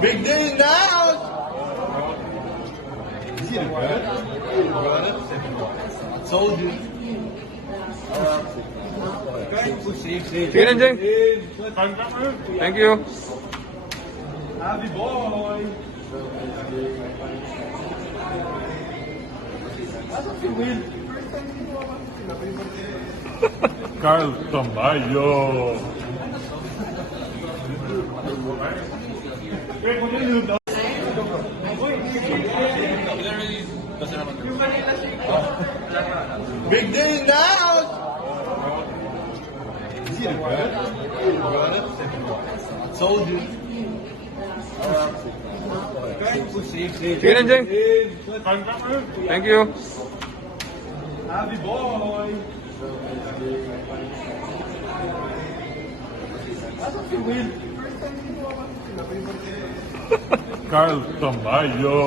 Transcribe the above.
Big day in the house! Told you. Sige na, Jeng. Thank you. Happy boy! Carl Tamayo. Big day in the house! Told you. Sige na, Jeng. Thank you. Happy boy! Carl Tamayo.